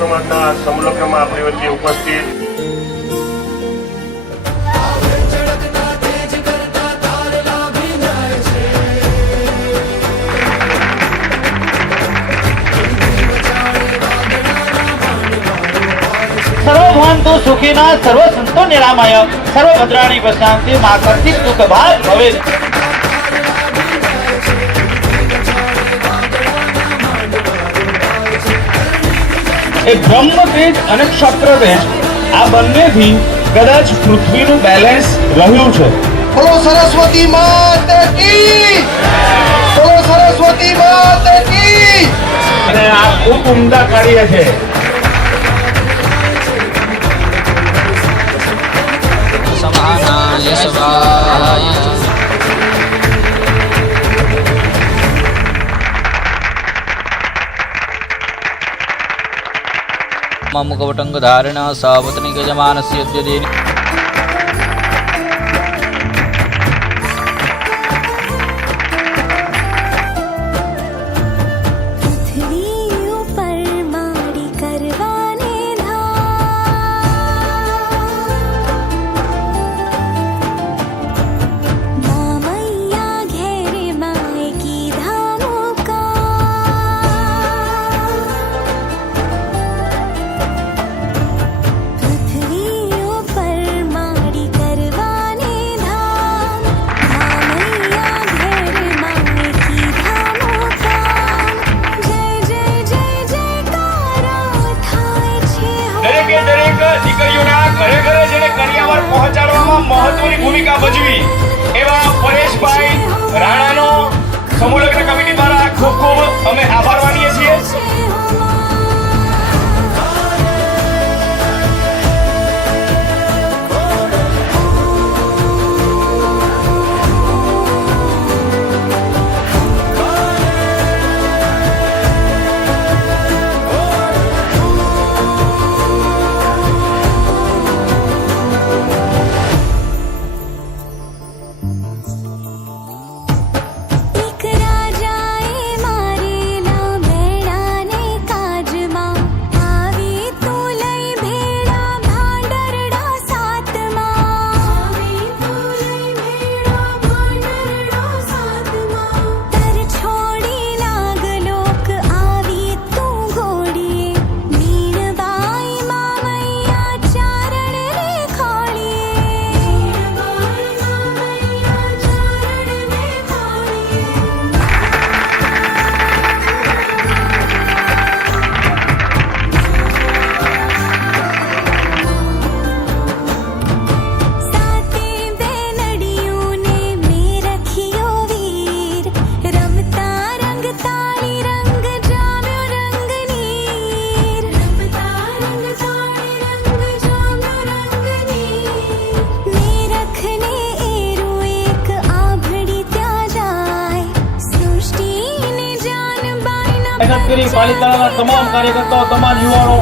આજના સમુલગ્નમાં આપણી વચ્ચે ઉપસ્થિત. સર્વભવંતુ સુખિના સર્વ સંતો નિરામય સર્વ ભદ્રાણી પશ્યાંતિ મા કરતી દુઃખ ભાગ ભવે. એ બ્રહ્મતેજ અને ક્ષત્રતેજ આ બંનેથી કદાચ પૃથ્વીનું બેલેન્સ રહ્યું છે. બોલો સરસ્વતી માતા કી! બોલો સરસ્વતી માતા કી! અને આ ખૂબ ઉમદા કાર્ય છે. સમાના સ્વાહા मम कवटङ्गधारिणः सावतनिगजमानस्य यद्यदेन દીકરીઓના ઘરે ઘરે જેને કરિયાવર પહોંચાડવામાં મહત્વની ભૂમિકા ભજવી એવા પરેશભાઈ રાણાનો સમૂહ લગ્ન કમિટી દ્વારા કરી પાલિતાણાના તમામ કાર્યકર્તાઓ તમામ યુવાનો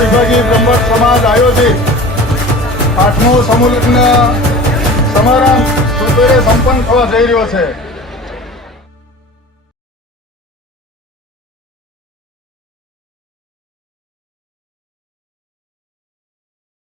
વિભાગીય બ્રહ્મણ સમાજ આયોજિત આઠમો સમૂહ સમારંભ સુપેરે સંપન્ન થવા જઈ રહ્યો છે.